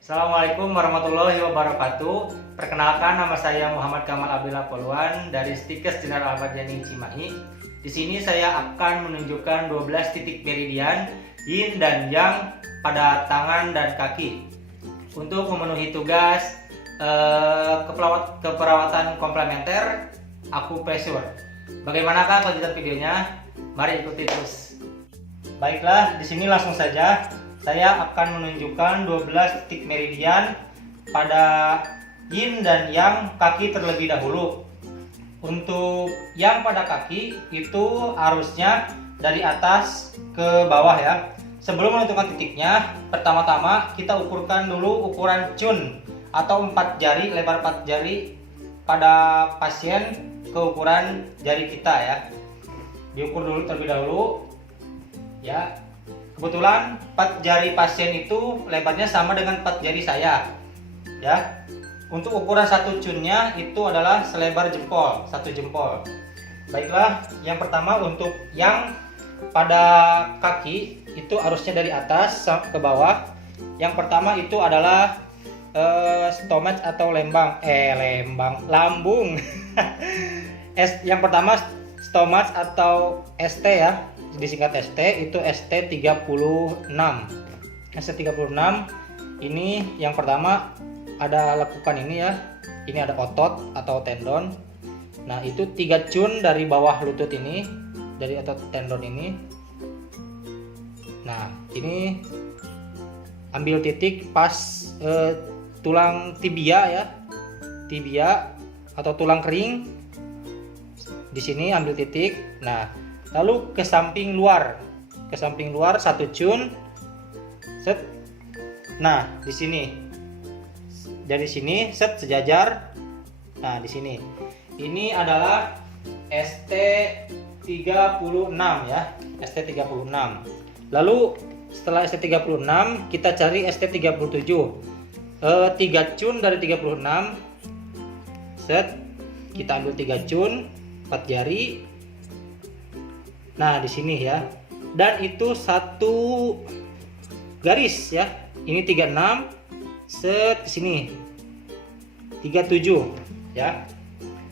Assalamualaikum warahmatullahi wabarakatuh. Perkenalkan, nama saya Muhammad Kamal Abdillah Poluan dari Stikes General Ahmad Yani Cimahi. Di sini saya akan menunjukkan 12 titik meridian yin dan yang pada tangan dan kaki untuk memenuhi tugas keperawatan komplementer akupressure. Bagaimanakah kelanjutan videonya? Mari ikuti terus. Baiklah, di sini langsung saja saya akan menunjukkan 12 titik meridian pada yin dan yang kaki terlebih dahulu. Untuk yang pada kaki itu arusnya dari atas ke bawah ya. Sebelum menentukan titiknya, pertama-tama kita ukurkan dulu ukuran cun atau 4 jari, lebar 4 jari pada pasien ke ukuran jari kita ya. Diukur dulu terlebih dahulu ya. Kebetulan 4 jari pasien itu lebarnya sama dengan 4 jari saya ya. Untuk ukuran satu cunnya itu adalah selebar jempol, 1 jempol. Baiklah, yang pertama untuk yang pada kaki itu arusnya dari atas ke bawah. Yang pertama itu adalah stomach atau lambung. Yang pertama stomach atau ST ya, disingkat ST, itu ST36. ST36 ini yang pertama ada lekukan ini ya. Ini ada otot atau tendon. Nah, itu 3 cun dari bawah lutut ini, dari otot tendon ini. Nah, ini ambil titik pas tulang tibia ya. Tibia atau tulang kering. Di sini ambil titik. Nah, lalu ke samping luar 1 cun. Set. Nah, di sini. Dari sini set sejajar. Nah, di sini. Ini adalah ST36 ya. ST36. Lalu setelah ST36 kita cari ST37. 3 cun dari 36. Set. Kita ambil 3 cun, 4 jari. Nah, di sini ya. Dan itu satu garis ya. Ini 36 set ke sini. 37 ya.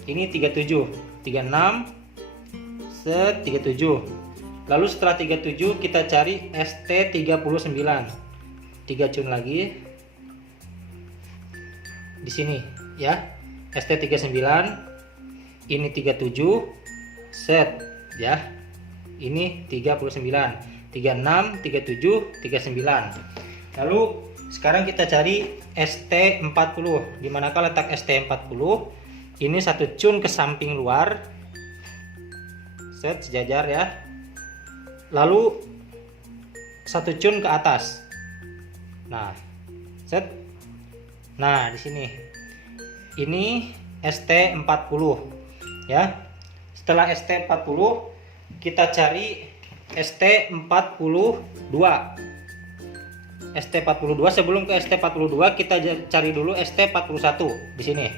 Ini 37. 36 set 37. Lalu setelah 37 kita cari ST39. 3 cun lagi. Di sini ya. ST39. Ini 37 set ya. Ini 39, 36, 37, 39. Lalu sekarang kita cari ST40. Di manakah letak ST40? Ini 1 cun ke samping luar. Set sejajar ya. Lalu 1 cun ke atas. Nah, set. Nah, di sini. Ini ST40 ya. Setelah ST40 kita cari ST42. ST42. Sebelum ke ST42 kita cari dulu ST41 di sini.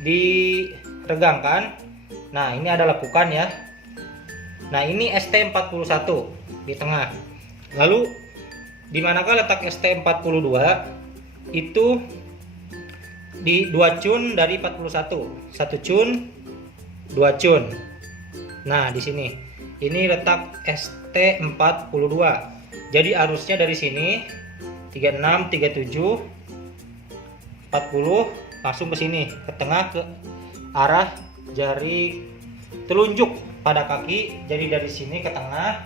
Diregangkan. Nah, ini ada lekukan ya. Nah, ini ST41 di tengah. Lalu di manakah letak ST42? Itu di 2 cun dari 41. 1 cun, 2 cun. Nah, di sini. Ini letak ST42. Jadi arusnya dari sini 36, 37, 40 langsung ke sini, ke tengah ke arah jari telunjuk pada kaki. Jadi dari sini ke tengah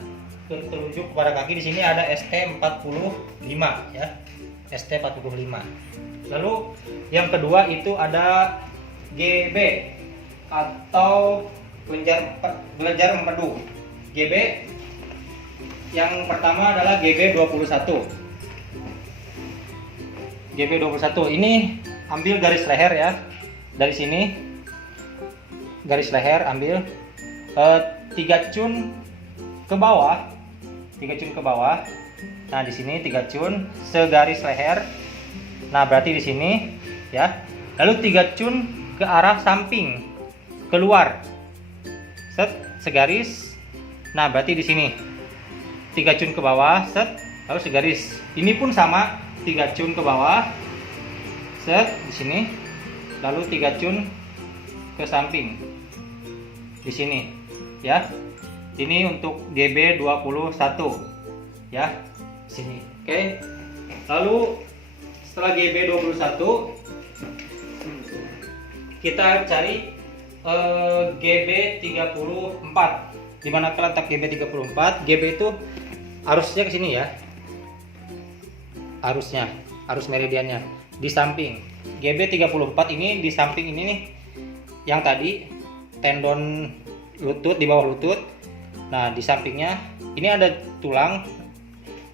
ke telunjuk pada kaki. Di sini ada ST45 ya. ST45. Lalu yang kedua itu ada GB atau belajar empedu. GB yang pertama adalah GB21. GB21 ini ambil garis leher ya. Dari sini garis leher ambil 3 cun ke bawah. 3 cun ke bawah. Nah, di sini 3 cun segaris leher. Nah, berarti di sini ya. Lalu 3 cun ke arah samping keluar. Set segaris. Nah, berarti di sini 3 cun ke bawah, set, lalu segaris. Ini pun sama 3 cun ke bawah, set di sini, lalu 3 cun ke samping di sini, ya. Ini untuk GB 21, ya, sini. Oke. Lalu setelah GB 21 kita cari GB 34. Di mana letak GB 34? GB itu arusnya ke sini ya. Arus meridiannya di samping. GB 34 ini di samping ini nih. Yang tadi tendon lutut, di bawah lutut. Nah, di sampingnya ini ada tulang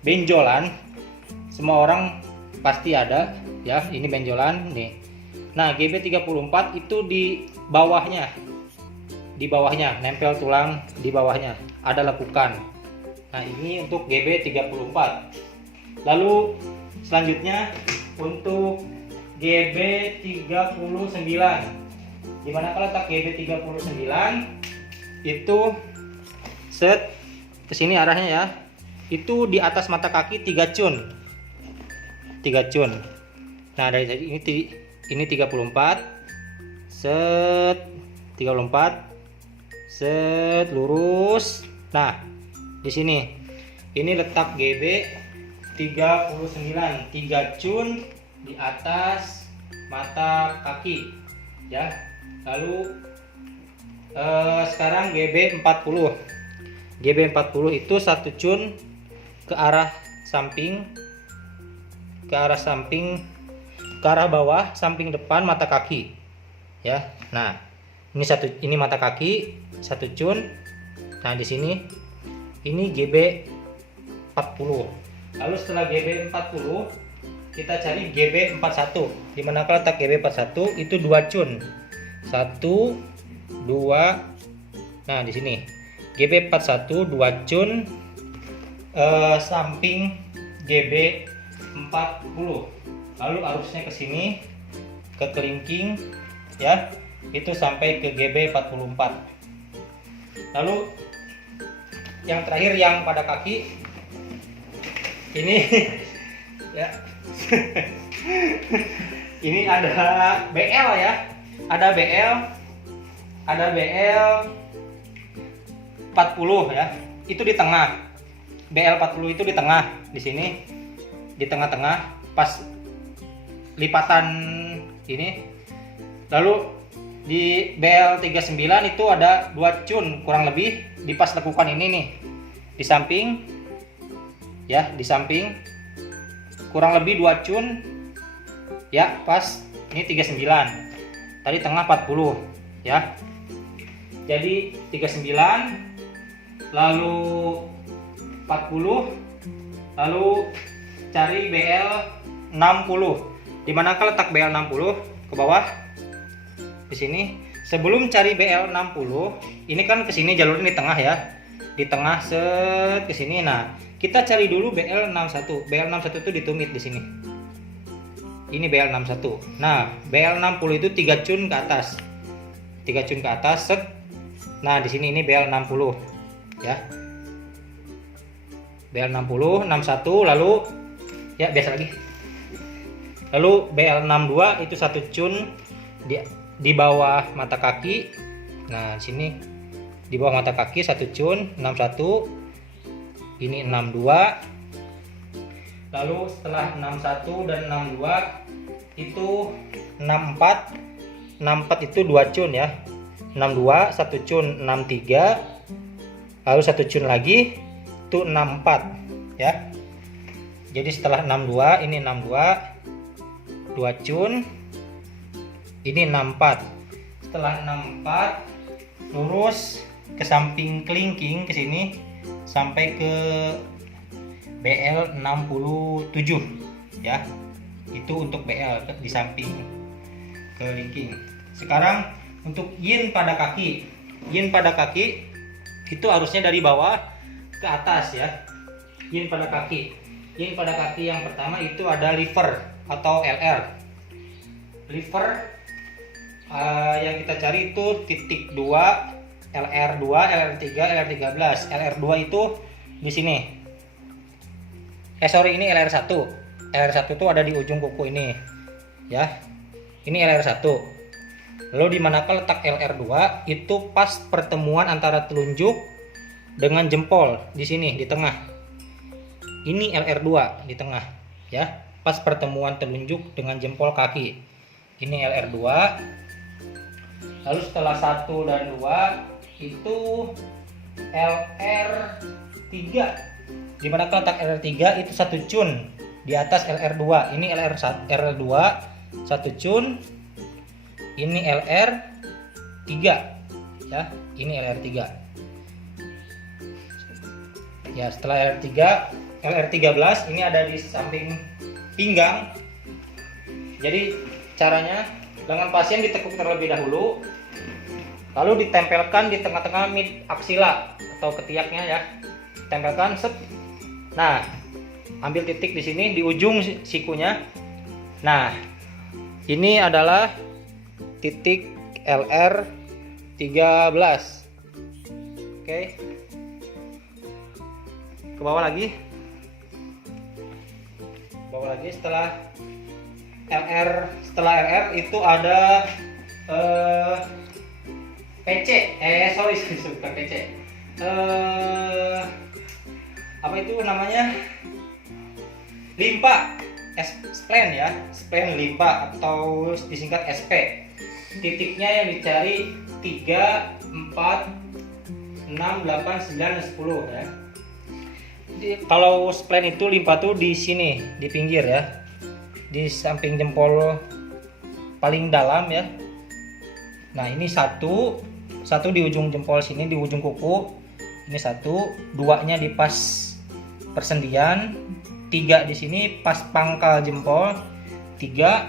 benjolan. Semua orang pasti ada ya, ini benjolan nih. Nah, GB 34 itu di bawahnya. Di bawahnya nempel tulang, di bawahnya ada lekukan. Nah, ini untuk GB 34. Lalu selanjutnya untuk GB 39. Di mana kalau letak GB 39 itu set ke sini arahnya ya. Itu di atas mata kaki 3 cun. 3 cun. Nah, dari ini 34. Set 34. Set lurus. Nah, di sini ini letak GB 39, 3 cun di atas mata kaki ya. Lalu sekarang GB 40. GB 40 itu 1 cun ke arah samping, ke arah bawah, samping depan mata kaki ya. Nah, ini mata kaki 1 cun. Nah, di sini ini GB 40. Lalu setelah GB 40 kita cari GB 41. Di mana letak GB 41 itu 2 cun. 1 2. Nah, di sini GB 41 2 cun samping GB 40. Lalu arusnya ke sini ke kelingking ya. Itu sampai ke GB 44. Lalu yang terakhir yang pada kaki ini ya. Ini ada BL ya. Ada BL 40 ya. Itu di tengah. BL 40 itu di tengah, di sini. Di tengah-tengah pas lipatan ini. Lalu di BL 39 itu ada 2 cun kurang lebih di pas lekukan ini nih. Di samping ya, di samping kurang lebih 2 cun ya, pas ini 39. Tadi tengah 40 ya. Jadi 39 lalu 40 lalu cari BL 60. Di mana letak BL 60? Ke bawah. Di sini. Sebelum cari BL 60, ini kan ke sini jalurnya di tengah ya. Di tengah set ke sini. Nah, kita cari dulu BL 61. BL 61 itu ditumit di sini. Ini BL 61. Nah, BL 60 itu 3 cun ke atas. 3 cun ke atas set. Nah, di sini ini BL 60 ya. BL 60, 61 lalu ya biasa lagi. Lalu BL 62 itu 1 cun di bawah mata kaki. Nah, di sini di bawah mata kaki 1 cun, 61. Ini 62. Lalu setelah 61 dan 62 itu 64. 64 itu 2 cun ya. 62, 1 cun 63. Lalu 1 cun lagi itu 64 ya. Jadi setelah 62 ini 62 2 cun. Ini 64. Setelah 64 lurus ke samping kelingking ke sini sampai ke BL 67 ya. Itu untuk BL di samping kelingking. Sekarang untuk yin pada kaki. Yin pada kaki itu harusnya dari bawah ke atas ya. Yin pada kaki. Yin pada kaki yang pertama itu ada lever atau LR. Lever yang kita cari itu titik 2, LR2, LR3, LR13. LR2 itu di sini. Sorry, ini LR1. LR1 itu ada di ujung kuku ini ya. Ini LR1. Lalu di manakah letak LR2? Itu pas pertemuan antara telunjuk dengan jempol di sini di tengah. Ini LR2 di tengah ya, pas pertemuan telunjuk dengan jempol kaki. Ini LR2. Lalu setelah 1 dan 2 itu LR3. Di manakah letak LR3? Itu 1 cun di atas LR2. Ini LR2 1 cun. Ini LR3 ya. Ini LR3. Ya, setelah LR13 ini ada di samping pinggang. Jadi caranya lengan pasien ditekuk terlebih dahulu, lalu ditempelkan di tengah-tengah mid aksila atau ketiaknya ya. Tempelkan set. Nah, ambil titik di sini di ujung sikunya. Nah, ini adalah titik LR13. Oke. Ke bawah lagi. Bawah lagi setelah LR itu ada PC. Bukan PC. Apa itu namanya? Limpa. Splen ya, splen limpa atau disingkat SP. Titiknya yang dicari 3, 4, 6, 8, 9, 10 ya. Kalau splen itu limpa tuh di sini, di pinggir ya, di samping jempol paling dalam ya. Nah ini satu di ujung jempol sini, di ujung kuku. Ini 1, 2-nya di pas persendian, 3 di sini pas pangkal jempol, 3.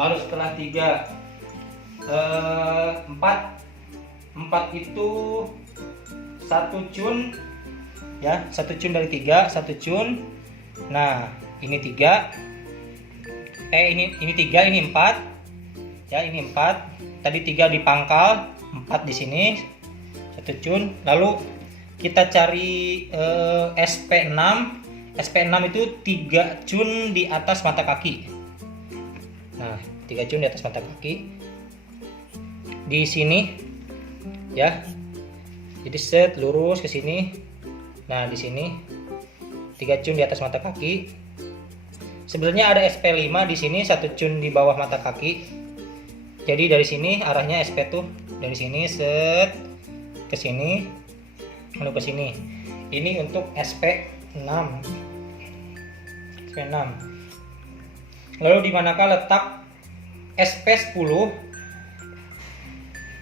Lalu setelah 3 4 itu 1 cun ya, 1 cun dari 3, 1 cun. Nah ini 3, ini 3, ini 4 ya, ini 4. Tadi 3 di pangkal, 4 di sini, 1 cun. Lalu kita cari SP6 itu 3 cun di atas mata kaki. Nah 3 cun di atas mata kaki di sini ya. Jadi set lurus ke sini. Nah di sini 3 cun di atas mata kaki. Sebenarnya ada SP5 di sini, 1 cun di bawah mata kaki. Jadi dari sini arahnya SP tuh dari sini set ke sini lalu ke sini. Ini untuk SP6. SP6. Lalu di manakah letak SP10?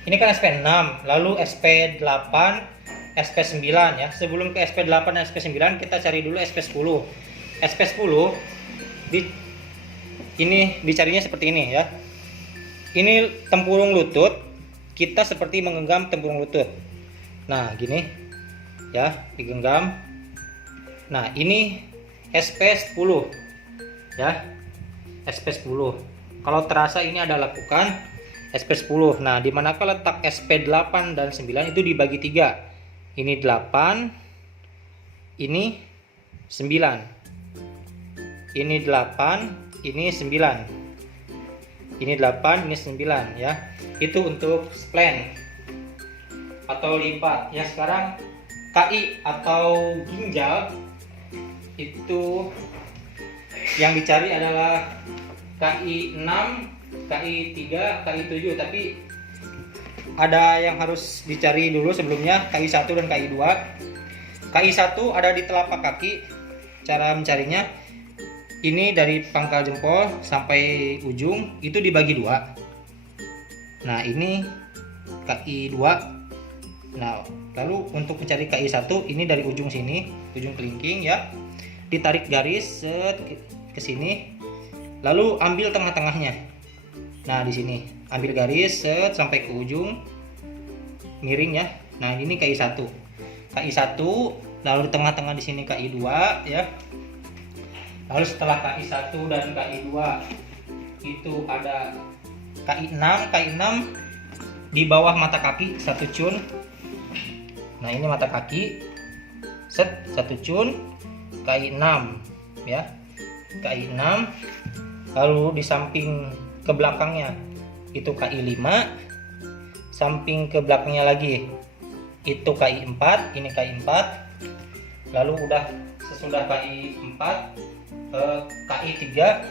Ini kan SP6, lalu SP8, SP9 ya. Sebelum ke SP8 dan SP9 kita cari dulu SP10. SP10 ini dicarinya seperti ini ya. Ini tempurung lutut, kita seperti menggenggam tempurung lutut. Nah, gini ya, digenggam. Nah, ini SP10 ya. SP10. Kalau terasa ini ada lekukan, SP10. Nah, di manakah letak SP8 dan 9 itu dibagi 3. Ini 8, ini 9. Ini 8, ini 9. Ini 8, ini 9 ya. Itu untuk splen atau limpa. Ya, sekarang KI atau ginjal itu yang dicari adalah KI 6, KI 3, KI 7, tapi ada yang harus dicari dulu sebelumnya, KI 1 dan KI 2. KI 1 ada di telapak kaki. Cara mencarinya ini dari pangkal jempol sampai ujung itu dibagi 2. Nah, ini KI 2. Nah, lalu untuk mencari KI 1 ini dari ujung sini, ujung kelingking ya. Ditarik garis set ke sini. Lalu ambil tengah-tengahnya. Nah, di sini ambil garis set sampai ke ujung miring ya. Nah, ini KI 1. KI 1, lalu di tengah-tengah di sini KI 2 ya. Lalu setelah KI 1 dan KI 2 itu ada KI 6. KI 6 di bawah mata kaki 1 cun. Nah, ini mata kaki set 1 cun, KI 6 ya. KI 6. Lalu di samping ke belakangnya itu KI 5. Samping ke belakangnya lagi itu KI 4, ini KI 4. Lalu udah sesudah KI 4 KI 3.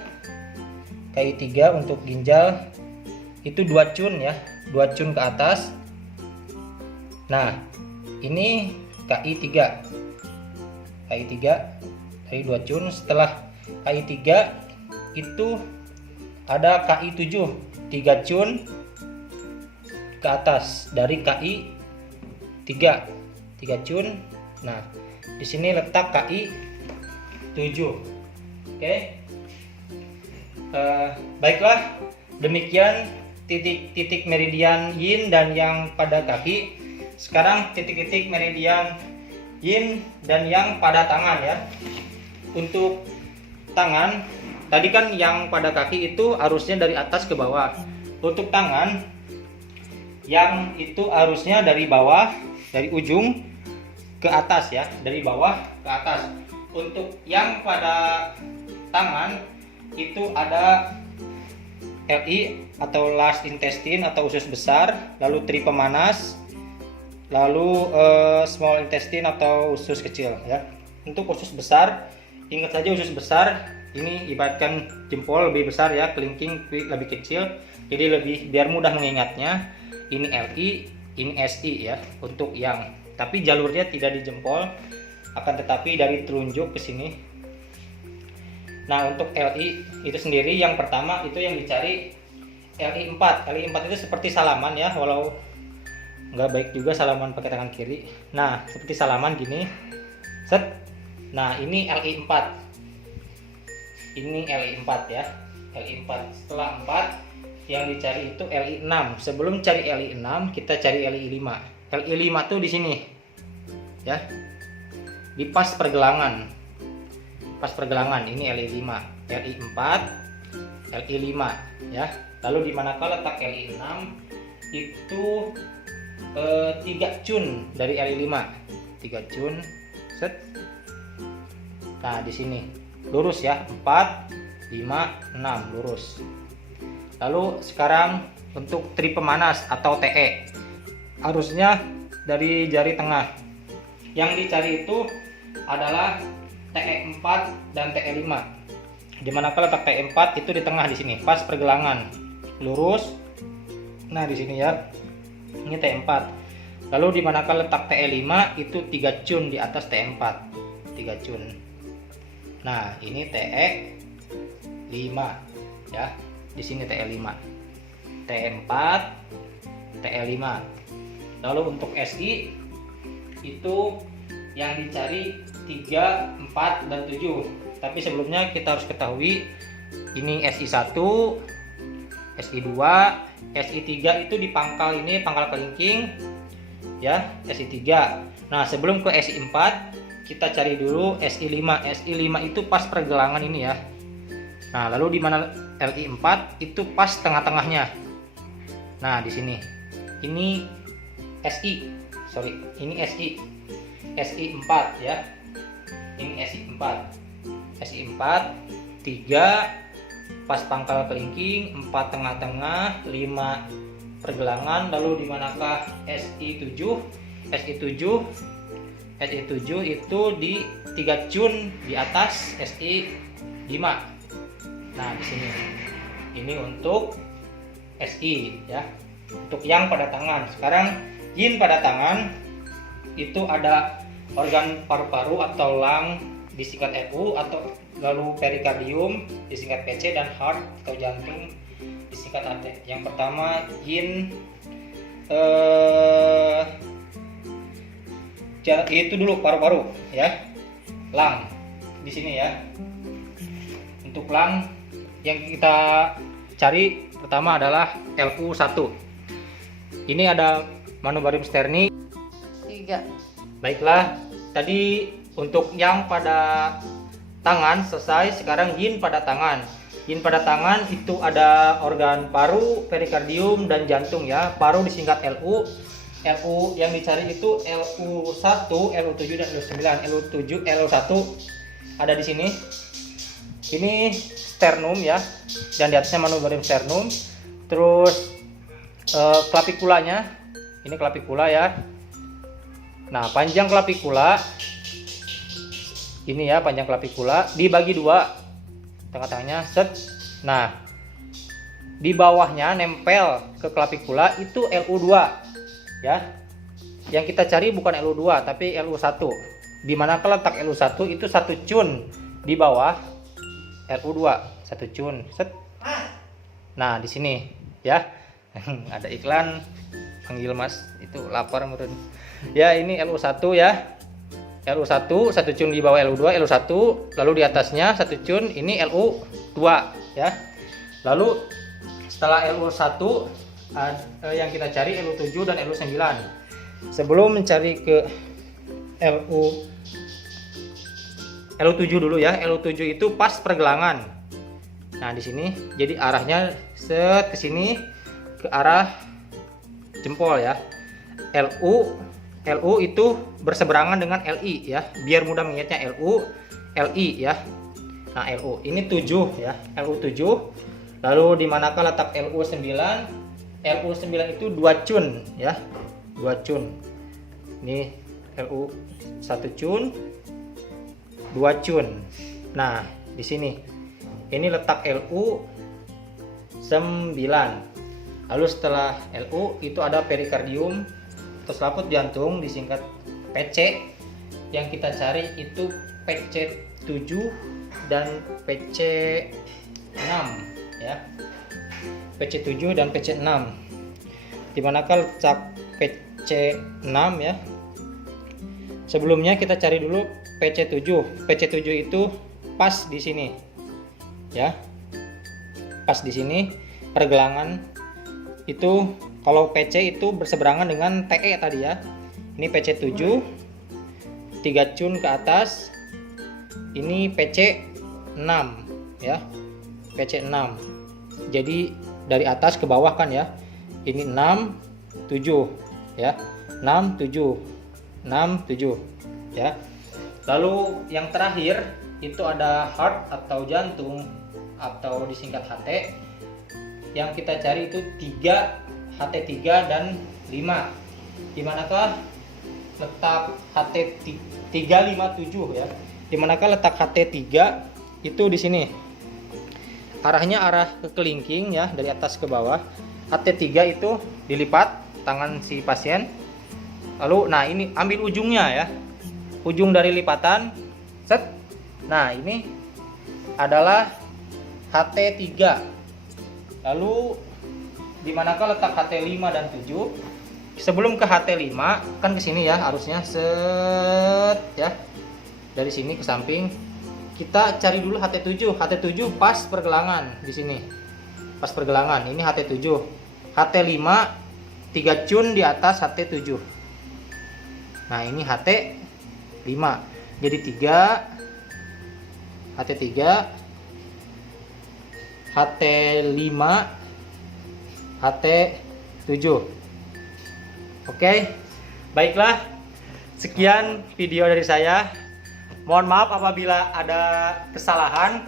KI 3 untuk ginjal itu 2 cun ya, 2 cun ke atas. Nah, ini KI 3. KI 3 dari 2 cun. Setelah KI 3 itu ada KI 7, 3 cun ke atas dari KI 3, 3 cun. Nah, di sini letak KI 7. Oke. Baiklah, demikian titik-titik meridian yin dan yang pada kaki. Sekarang titik-titik meridian yin dan yang pada tangan ya. Untuk tangan, tadi kan yang pada kaki itu arusnya dari atas ke bawah. Untuk tangan, yang itu arusnya dari bawah, dari ujung ke atas ya, dari bawah ke atas. Untuk yang pada tangan itu ada LI atau large intestine atau usus besar, lalu tri pemanas, lalu small intestine atau usus kecil ya. Untuk usus besar, ingat saja usus besar ini ibaratkan jempol lebih besar ya, kelingking lebih kecil, jadi lebih biar mudah mengingatnya. Ini LI, ini SI ya untuk yang, tapi jalurnya tidak di jempol, akan tetapi dari telunjuk ke sini. Nah, untuk LI itu sendiri yang pertama itu yang dicari LI 4. LI 4 itu seperti salaman ya, walau nggak baik juga salaman pakai tangan kiri. Nah, seperti salaman gini. Set. Nah, ini LI 4. Ini LI 4 ya. LI 4. Setelah 4 yang dicari itu LI 6. Sebelum cari LI 6, kita cari LI 5. LI 5 tuh di sini. Ya. Di pas pergelangan. Pas pergelangan ini LI 5, LI 4, LI 5 ya. Lalu di manakah letak LI 6? Itu 3 cun dari LI 5. 3 cun. Set. Nah, di sini lurus ya, 4, 5, 6 lurus. Lalu sekarang untuk tri pemanas atau TE, arusnya dari jari tengah. Yang dicari itu adalah TE4 dan TE5. Di manakah letak TE4? Itu di tengah di sini, pas pergelangan. Lurus. Nah, di sini ya. Ini TE4. Lalu di manakah letak TE5? Itu 3 cun di atas TE4. 3 cun. Nah, ini TE5 ya. Di sini TE5. TE4, TE5. Lalu untuk SI itu yang dicari 3, 4, dan 7. Tapi sebelumnya kita harus ketahui ini SI1, SI2, SI3 itu di pangkal ini, pangkal kelingking ya, SI3. Nah, sebelum ke SI4 kita cari dulu SI5. SI5 itu pas pergelangan ini ya. Nah, lalu di mana LI4 itu pas tengah-tengahnya. Nah, di sini. Ini SI. Sorry, ini SI. SI4 ya. Ini SI4. SI4 3 pas pangkal kelingking, 4 tengah-tengah, 5 pergelangan. Lalu di manakah SI7? SI7 itu di 3 cun di atas SI5. Nah, di sini. Ini untuk SI ya. Untuk yang pada tangan. Sekarang yin pada tangan itu ada organ paru-paru atau lung disingkat RU, atau lalu perikardium disingkat PC, dan heart atau jantung disingkat AT. Yang pertama yin itu dulu paru-paru ya. Lung di sini ya. Untuk lung yang kita cari pertama adalah LU1. Ini ada Manubrium sterni 3. Baiklah, tadi untuk yang pada tangan selesai. Sekarang yin pada tangan. Yin pada tangan itu ada organ paru, perikardium, dan jantung ya. Paru disingkat LU. LU yang dicari itu LU1, LU7, dan LU9. LU7, LU1 ada di sini. Ini sternum ya, dan di atasnya manubrium sternum. Terus klavikulanya, ini clavicula ya. Nah, panjang clavicula ini ya, panjang clavicula dibagi dua, tengah-tengahnya set. Nah, di bawahnya nempel ke clavicula itu LU2 ya. Yang kita cari bukan LU2 tapi LU1. Di mana letak LU1 itu 1 cun di bawah LU2, 1 cun set. Nah, di sini ya. Ada iklan, panggil Mas, itu lapar meren. Ya, ini LU1 ya. LU1 1 cun di bawah LU2, LU1, lalu di atasnya 1 cun, ini LU2 ya. Lalu setelah LU1 yang kita cari LU7 dan LU9. Sebelum mencari ke LU7 dulu ya. LU7 itu pas pergelangan. Nah, di sini jadi arahnya set ke sini ke arah jempol ya. LU itu berseberangan dengan LI ya. Biar mudah mengingatnya LI ya. Nah, LU ini 7 ya. LU7. Lalu di manakah letak LU9? LU9 itu 2 cun ya. 2 cun. Ini LU1 cun, 2 cun. Nah, di sini ini letak LU9. Lalu setelah LU itu ada perikardium atau selaput jantung, disingkat PC. Yang kita cari itu PC7 dan PC6 ya. PC7 dan PC6. Di manakah letak PC6 ya? Sebelumnya kita cari dulu PC7. PC7 itu pas di sini. Ya. Pas di sini pergelangan itu, kalau PC itu berseberangan dengan TE tadi ya. Ini PC7 3 cun ke atas. Ini PC6 ya. PC6. Jadi dari atas ke bawah kan ya. Ini 6 7 ya. 6 7 6 7 ya. Lalu yang terakhir itu ada heart atau jantung atau disingkat HT. Yang kita cari itu 3, HT3 dan 5. Di manakah letak HT357 ya? Di manakah letak HT3 itu di sini. Arahnya arah ke kelingking ya, dari atas ke bawah. HT3 itu dilipat tangan si pasien. Lalu nah ini ambil ujungnya ya. Ujung dari lipatan set. Nah, ini adalah HT3. Lalu di manakah letak HT5 dan 7? Sebelum ke HT5 kan ke sini ya, harusnya set ya. Dari sini ke samping. Kita cari dulu HT7. HT7 pas pergelangan di sini. Pas pergelangan. Ini HT7. HT5 3 cun di atas HT7. Nah, ini HT5. Jadi 3 HT3 HT5 HT7. Oke. Baiklah. Sekian video dari saya. Mohon maaf apabila ada kesalahan.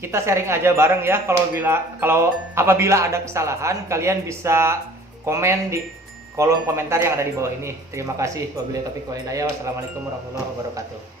Kita sharing aja bareng ya. Apabila ada kesalahan, kalian bisa komen di kolom komentar yang ada di bawah ini. Terima kasih. Wabillahi taufiq wal hidayah. Wassalamualaikum warahmatullahi wabarakatuh.